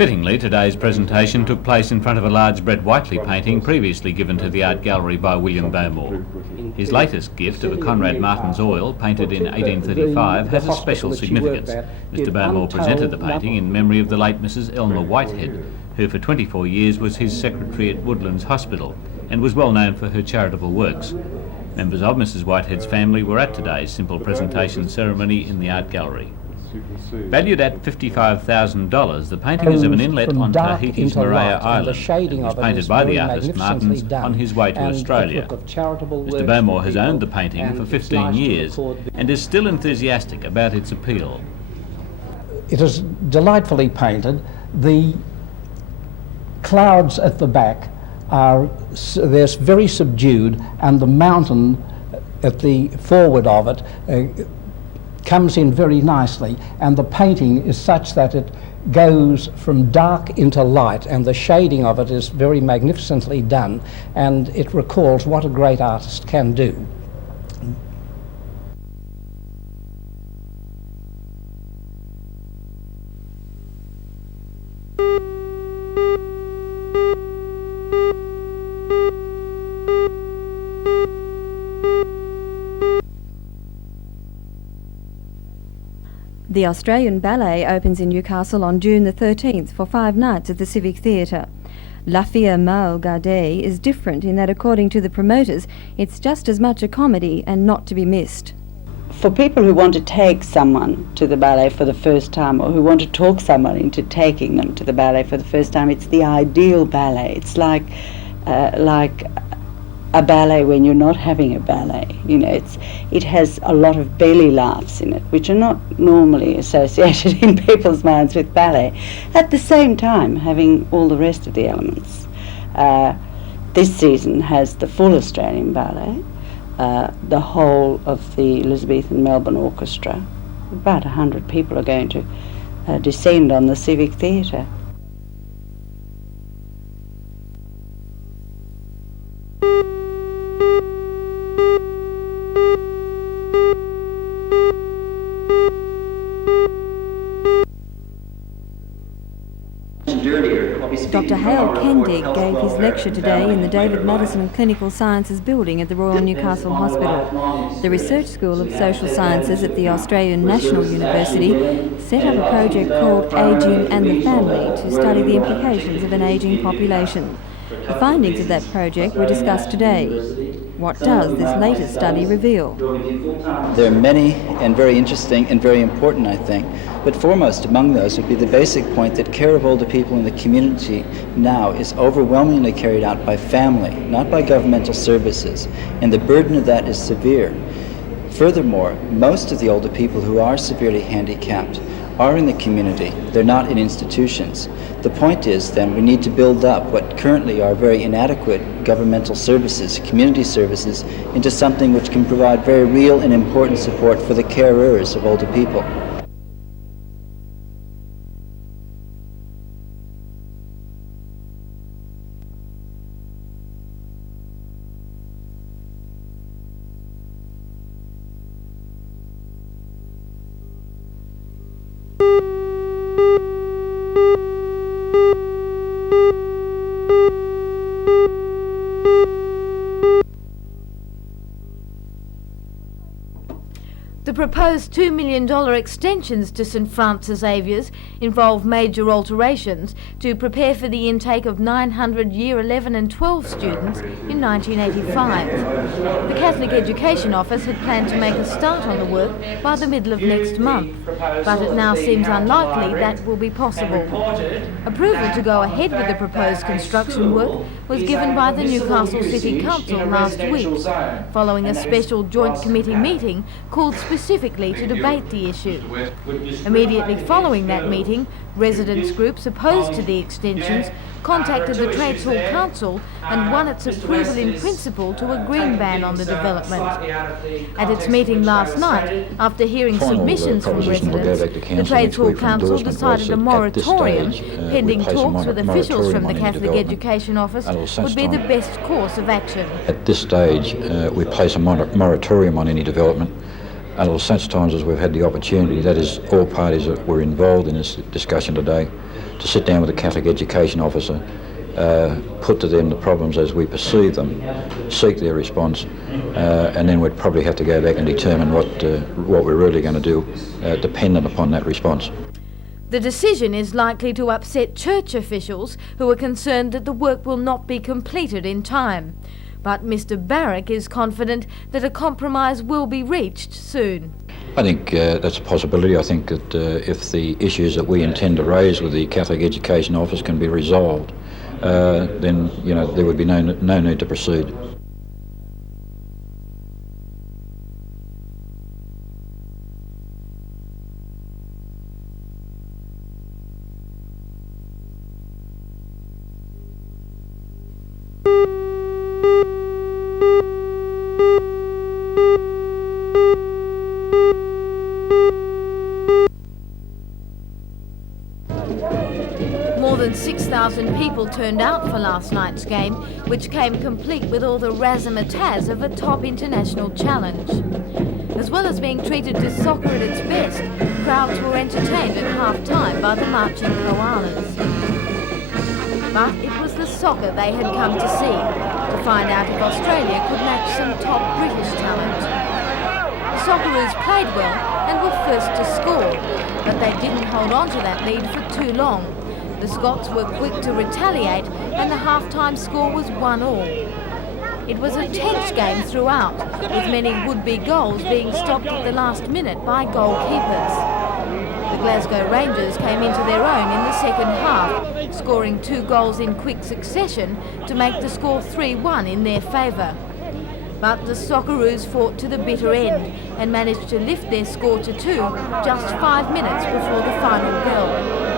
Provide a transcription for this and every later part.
Fittingly, today's presentation took place in front of a large Brett Whiteley painting previously given to the art gallery by William Bowmore. His latest gift of a Conrad Martin's oil, painted in 1835, has a special significance. Mr Bowmore presented the painting in memory of the late Mrs Elmer Whitehead, who for 24 years was his secretary at Woodlands Hospital and was well known for her charitable works. Members of Mrs Whitehead's family were at today's simple presentation ceremony in the art gallery. Valued at $55,000, the painting is of an inlet on Tahiti's Maria Island and was painted by the artist Martins on his way to Australia. Mr Bowmore has owned the painting for 15 years and is still enthusiastic about its appeal. It is delightfully painted. The clouds at the back they're very subdued, and the mountain at the forward of it comes in very nicely, and the painting is such that it goes from dark into light, and the shading of it is very magnificently done, and it recalls what a great artist can do. The Australian Ballet opens in Newcastle on June the 13th for 5 nights at the Civic Theatre. La Fille Mal Gardée is different in that, according to the promoters, it's just as much a comedy and not to be missed. For people who want to take someone to the ballet for the first time, or who want to talk someone into taking them to the ballet for the first time, it's the ideal ballet. It's like a ballet when you're not having a ballet. You know, it has a lot of belly laughs in it, which are not normally associated in people's minds with ballet, at the same time having all the rest of the elements. This season has the full Australian ballet, the whole of the Elizabethan Melbourne Orchestra. About 100 people are going to descend on the Civic Theatre. Dr Hale Kendig gave his lecture today in the David Madison Clinical Sciences building at the Royal Newcastle Hospital. The Research School of Social Sciences at the Australian National University set up a project called Ageing and the Family to study the implications of an ageing population. The findings of that project were discussed today. What does this latest study reveal? There are many and very interesting and very important, I think, but foremost among those would be the basic point that care of older people in the community now is overwhelmingly carried out by family, not by governmental services, and the burden of that is severe. Furthermore, most of the older people who are severely handicapped are in the community. They're not in institutions. The point is then we need to build up what currently are very inadequate governmental services, community services, into something which can provide very real and important support for the carers of older people. The proposed $2 million extensions to St Francis Xavier's involve major alterations to prepare for the intake of 900 Year 11 and 12 students in 1985. The Catholic Education Office had planned to make a start on the work by the middle of next month, but it now seems unlikely that will be possible. Approval to go ahead with the proposed construction work was given by the Newcastle City Council last week, following a special joint committee meeting called specifically to debate the issue. Immediately following that meeting, residents groups opposed to the extensions contacted the Trades Hall Council and won its approval in principle to a green ban on the development. At its meeting last night, after hearing submissions from residents, the Trades Hall Council decided a moratorium, pending talks with officials from the Catholic Education Office, would be the best course of action. At this stage, we place a moratorium on any development until such times as we've had the opportunity, that is all parties that were involved in this discussion today, to sit down with the Catholic Education Officer, put to them the problems as we perceive them, seek their response, and then we'd probably have to go back and determine what we're really going to do, dependent upon that response. The decision is likely to upset church officials who are concerned that the work will not be completed in time. But Mr Barrack is confident that a compromise will be reached soon. I think that's a possibility. I think that if the issues that we intend to raise with the Catholic Education Office can be resolved, then there would be no need to proceed. More than 6,000 people turned out for last night's game, which came complete with all the razzmatazz of a top international challenge. As well as being treated to soccer at its best, crowds were entertained at half-time by the marching koalas. But it was the soccer they had come to see, to find out if Australia could match some top British talent. The Socceroos played well and were first to score, but they didn't hold on to that lead for too long. The Scots were quick to retaliate and the half-time score was 1-1. It was a tense game throughout, with many would-be goals being stopped at the last minute by goalkeepers. The Glasgow Rangers came into their own in the second half, scoring 2 goals in quick succession to make the score 3-1 in their favour. But the Socceroos fought to the bitter end and managed to lift their score to 2 just 5 minutes before the final bell.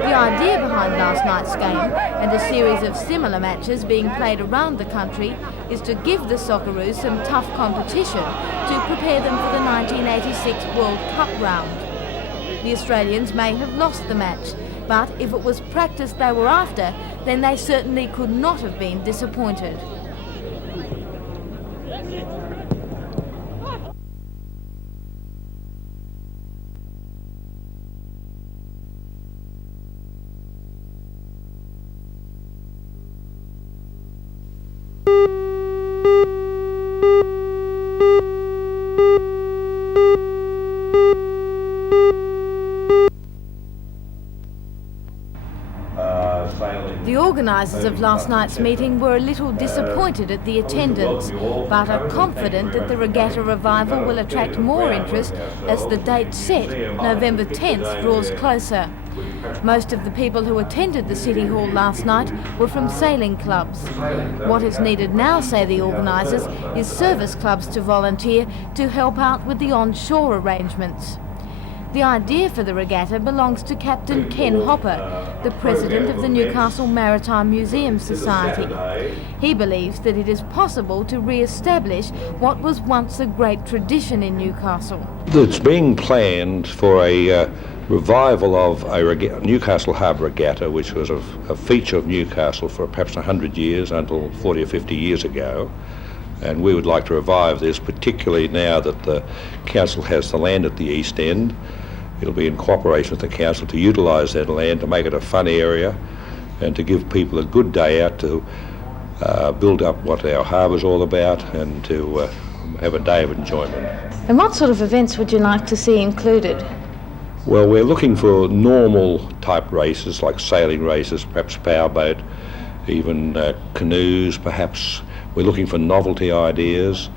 The idea behind last night's game, and a series of similar matches being played around the country, is to give the Socceroos some tough competition to prepare them for the 1986 World Cup round. The Australians may have lost the match, but if it was practice they were after, then they certainly could not have been disappointed. The organisers of last night's meeting were a little disappointed at the attendance, but are confident that the regatta revival will attract more interest as the date set, November 10th, draws closer. Most of the people who attended the City Hall last night were from sailing clubs. What is needed now, say the organisers, is service clubs to volunteer to help out with the on-shore arrangements. The idea for the regatta belongs to Captain Ken Hopper, the president of the Newcastle Maritime Museum Society. He believes that it is possible to re-establish what was once a great tradition in Newcastle. It's being planned for a revival of a Newcastle Harbour Regatta, which was a feature of Newcastle for perhaps 100 years, until 40 or 50 years ago. And we would like to revive this, particularly now that the council has the land at the East End. It'll be in cooperation with the council to utilise that land to make it a fun area and to give people a good day out to build up what our harbour's all about and to have a day of enjoyment. And what sort of events would you like to see included? Well, we're looking for normal type races like sailing races, perhaps powerboat, even canoes perhaps. We're looking for novelty ideas,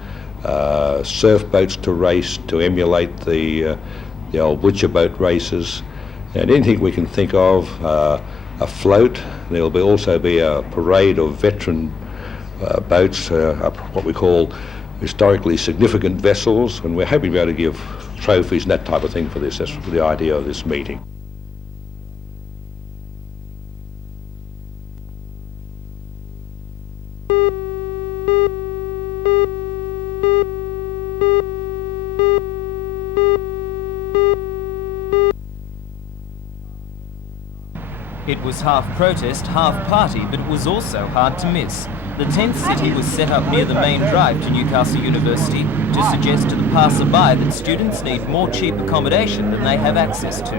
surf boats to race to emulate the old butcher boat races, and anything we can think of, a float. There'll also be a parade of veteran boats, what we call historically significant vessels, and we're hoping to be able to give trophies and that type of thing for this. That's the idea of this meeting. It was half protest, half party, but it was also hard to miss. The tent city was set up near the main drive to Newcastle University to suggest to the passer-by that students need more cheap accommodation than they have access to.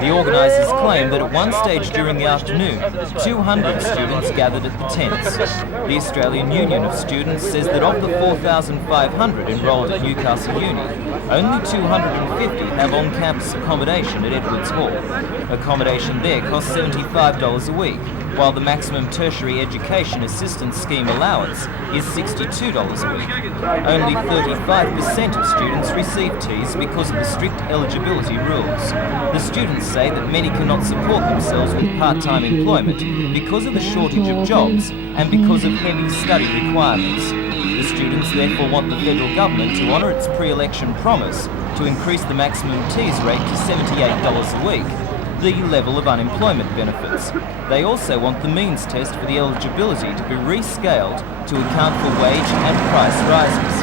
The organisers claim that at one stage during the afternoon, 200 students gathered at the tents. The Australian Union of Students says that of the 4,500 enrolled at Newcastle Uni, only 250 have on-campus accommodation at Edwards Hall. Accommodation there costs $75 a week, while the maximum tertiary education assistance scheme allowance is $62 a week. Only 35% of students receive TEAs because of the strict eligibility rules. The students say that many cannot support themselves with part-time employment because of the shortage of jobs and because of heavy study requirements. The students therefore want the federal government to honour its pre-election promise to increase the maximum TEAs rate to $78 a week, the level of unemployment benefits. They also want the means test for the eligibility to be rescaled to account for wage and price rises.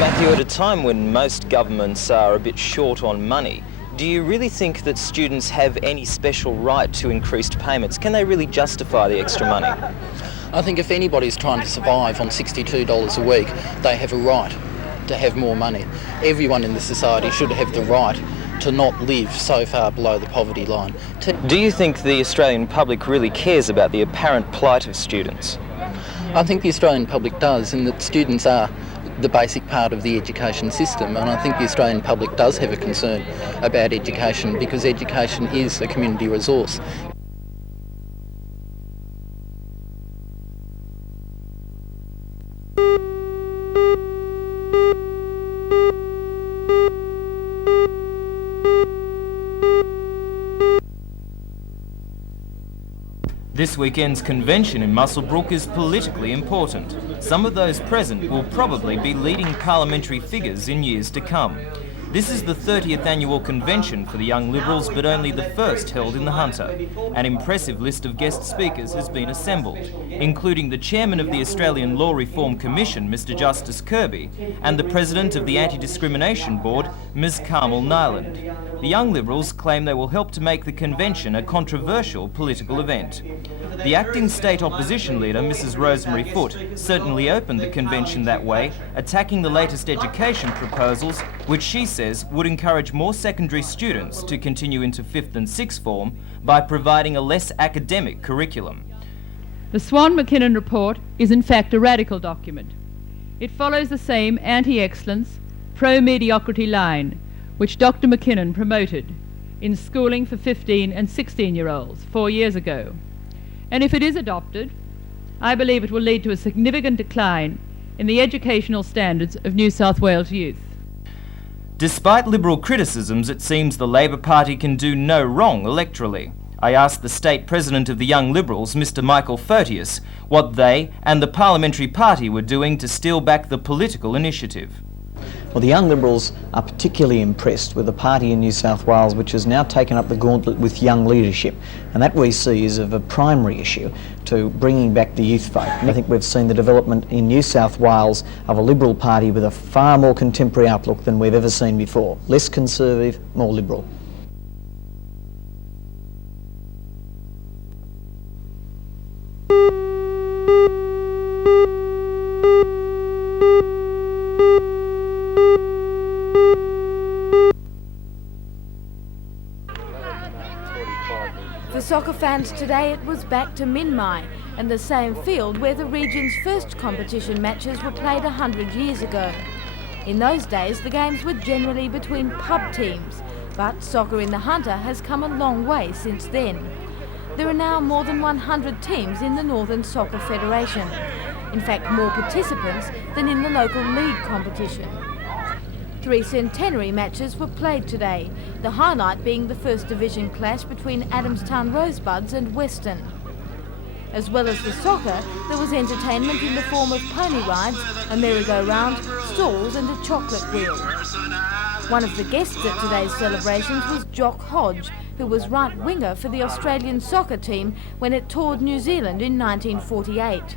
Matthew, at a time when most governments are a bit short on money, do you really think that students have any special right to increased payments? Can they really justify the extra money? I think if anybody's trying to survive on $62 a week, they have a right to have more money. Everyone in the society should have the right to not live so far below the poverty line. Do you think the Australian public really cares about the apparent plight of students? I think the Australian public does, and that students are the basic part of the education system, and I think the Australian public does have a concern about education because education is a community resource. This weekend's convention in Muswellbrook is politically important. Some of those present will probably be leading parliamentary figures in years to come. This is the 30th annual convention for the Young Liberals, but only the first held in the Hunter. An impressive list of guest speakers has been assembled, including the chairman of the Australian Law Reform Commission, Mr Justice Kirby, and the president of the Anti-Discrimination Board, Ms Carmel Nyland. The Young Liberals claim they will help to make the convention a controversial political event. The acting state opposition leader, Mrs Rosemary Foote, certainly opened the convention that way, attacking the latest education proposals, which she says would encourage more secondary students to continue into 5th and 6th form by providing a less academic curriculum. The Swan-McKinnon report is in fact a radical document. It follows the same anti-excellence, pro-mediocrity line which Dr McKinnon promoted in schooling for 15 and 16-year-olds 4 years ago. And if it is adopted, I believe it will lead to a significant decline in the educational standards of New South Wales youth. Despite Liberal criticisms, it seems the Labor Party can do no wrong electorally. I asked the state president of the Young Liberals, Mr Michael Photius, what they and the parliamentary party were doing to steal back the political initiative. Well, the Young Liberals are particularly impressed with the party in New South Wales which has now taken up the gauntlet with young leadership, and that we see is of a primary issue to bringing back the youth vote. I think we've seen the development in New South Wales of a Liberal Party with a far more contemporary outlook than we've ever seen before. Less conservative, more Liberal. For soccer fans today, it was back to Minmai and the same field where the region's first competition matches were played 100 years ago. In those days, the games were generally between pub teams, but soccer in the Hunter has come a long way since then. There are now more than 100 teams in the Northern Soccer Federation. In fact, more participants than in the local league competition. 3 centenary matches were played today, the highlight being the First Division clash between Adamstown Rosebuds and Western. As well as the soccer, there was entertainment in the form of pony rides, a merry-go-round, stalls and a chocolate wheel. One of the guests at today's celebrations was Jock Hodge, who was right winger for the Australian soccer team when it toured New Zealand in 1948.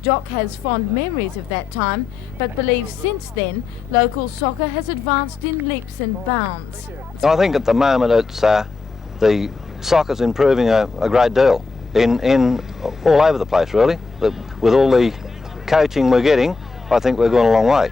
Jock has fond memories of that time, but believes since then local soccer has advanced in leaps and bounds. I think at the moment it's the soccer's improving a great deal in all over the place really. But with all the coaching we're getting, I think we're going a long way.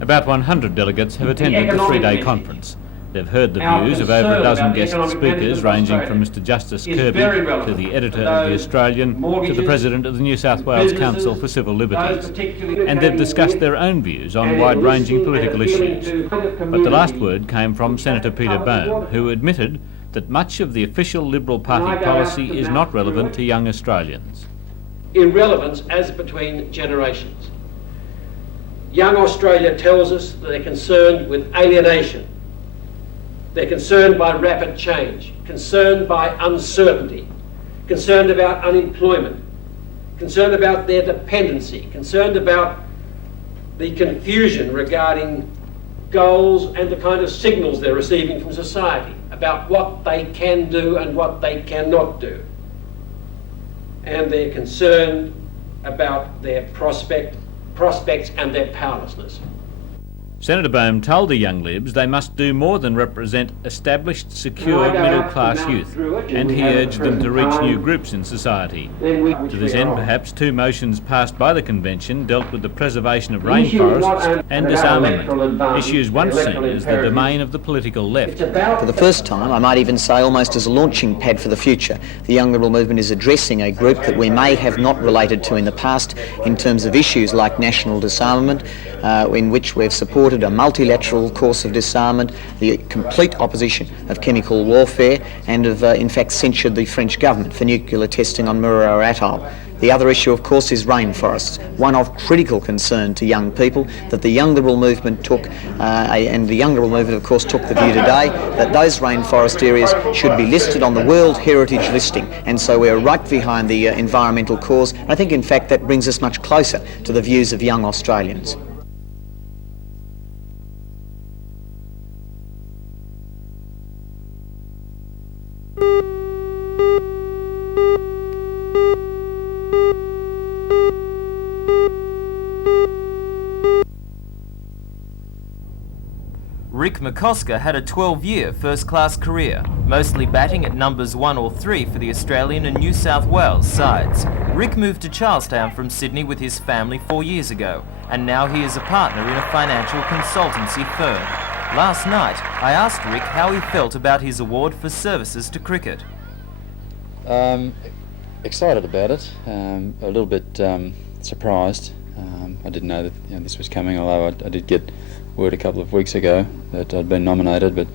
About 100 delegates have attended the three-day conference. They've heard the views of over a dozen guest speakers, ranging from Mr Justice Kirby to the editor of The Australian to the President of the New South Wales Council for Civil Liberties. And they've discussed their own views on wide-ranging political issues. But the last word came from Senator Peter Boehm, who admitted that much of the official Liberal Party policy is not relevant to young Australians. Irrelevance as between generations. Young Australia tells us that they're concerned with alienation. They're concerned by rapid change, concerned by uncertainty, concerned about unemployment, concerned about their dependency, concerned about the confusion regarding goals and the kind of signals they're receiving from society about what they can do and what they cannot do. And they're concerned about their prospects and their powerlessness. Senator Boehm told the young Libs they must do more than represent established, secure middle-class youth, and he urged them to reach new groups in society. To this end, perhaps 2 motions passed by the convention dealt with the preservation of rainforests and disarmament, issues once seen as the domain of the political left. For the first time, I might even say almost as a launching pad for the future, the Young Liberal movement is addressing a group that we may have not related to in the past in terms of issues like national disarmament, in which we've supported a multilateral course of disarmament, the complete opposition of chemical warfare, and have in fact censured the French government for nuclear testing on Mururoa Atoll. The other issue, of course, is rainforests, one of critical concern to young people that the Young Liberal movement took, and the Young Liberal movement, of course, took the view today that those rainforest areas should be listed on the World Heritage listing, and so we're right behind the environmental cause. I think, in fact, that brings us much closer to the views of young Australians. Rick McCosker had a 12-year first-class career, mostly batting at numbers 1 or 3 for the Australian and New South Wales sides. Rick moved to Charlestown from Sydney with his family 4 years ago, and now he is a partner in a financial consultancy firm. Last night, I asked Rick how he felt about his award for services to cricket. Excited about it, a little bit surprised. I didn't know that this was coming, although I did get word a couple of weeks ago that I'd been nominated, but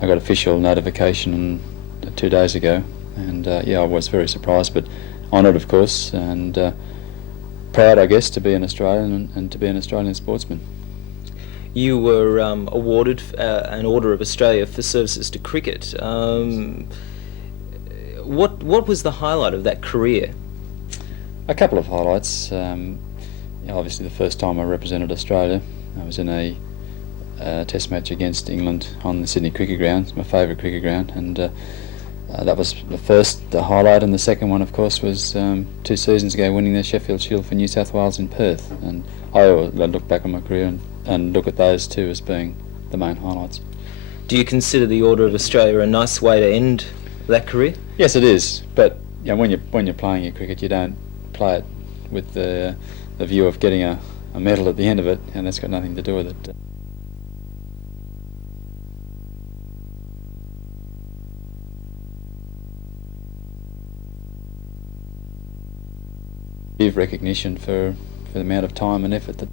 I got official notification 2 days ago, and I was very surprised, but honoured, of course, and proud, I guess, to be an Australian and to be an Australian sportsman. You were awarded an Order of Australia for services to cricket. What was the highlight of that career? A couple of highlights. Obviously the first time I represented Australia, I was in a test match against England on the Sydney cricket ground. It's my favourite cricket ground, and that was the highlight, and the second one, of course, was 2 seasons ago winning the Sheffield Shield for New South Wales in Perth. And I look back on my career and look at those two as being the main highlights. Do you consider the Order of Australia a nice way to end that career? Yes, it is, but when you're playing your cricket, you don't play it with the view of getting a medal at the end of it, and that's got nothing to do with it. Give recognition for the amount of time and effort that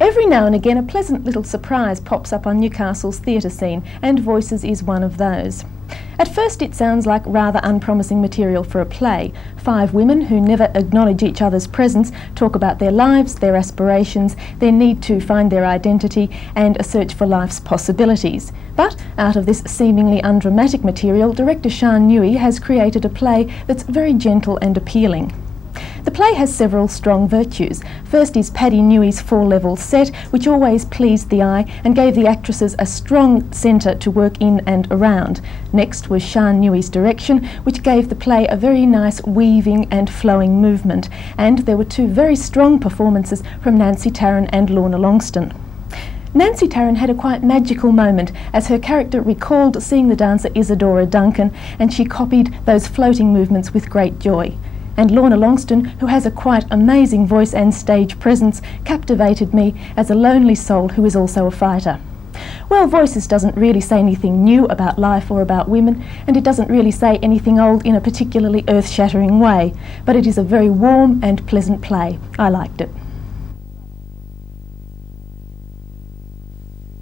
Every now and again a pleasant little surprise pops up on Newcastle's theatre scene, and Voices is one of those. At first it sounds like rather unpromising material for a play. 5 women who never acknowledge each other's presence talk about their lives, their aspirations, their need to find their identity and a search for life's possibilities. But out of this seemingly undramatic material, director Sian Nui has created a play that's very gentle and appealing. The play has several strong virtues. First is Paddy Nui's 4-level set, which always pleased the eye and gave the actresses a strong centre to work in and around. Next was Sian Nui's direction, which gave the play a very nice weaving and flowing movement. And there were 2 very strong performances from Nancy Tarrant and Lorna Longston. Nancy Tarrant had a quite magical moment as her character recalled seeing the dancer Isadora Duncan, and she copied those floating movements with great joy. And Lorna Longston, who has a quite amazing voice and stage presence, captivated me as a lonely soul who is also a fighter. Well, Voices doesn't really say anything new about life or about women, and it doesn't really say anything old in a particularly earth-shattering way, but it is a very warm and pleasant play. I liked it.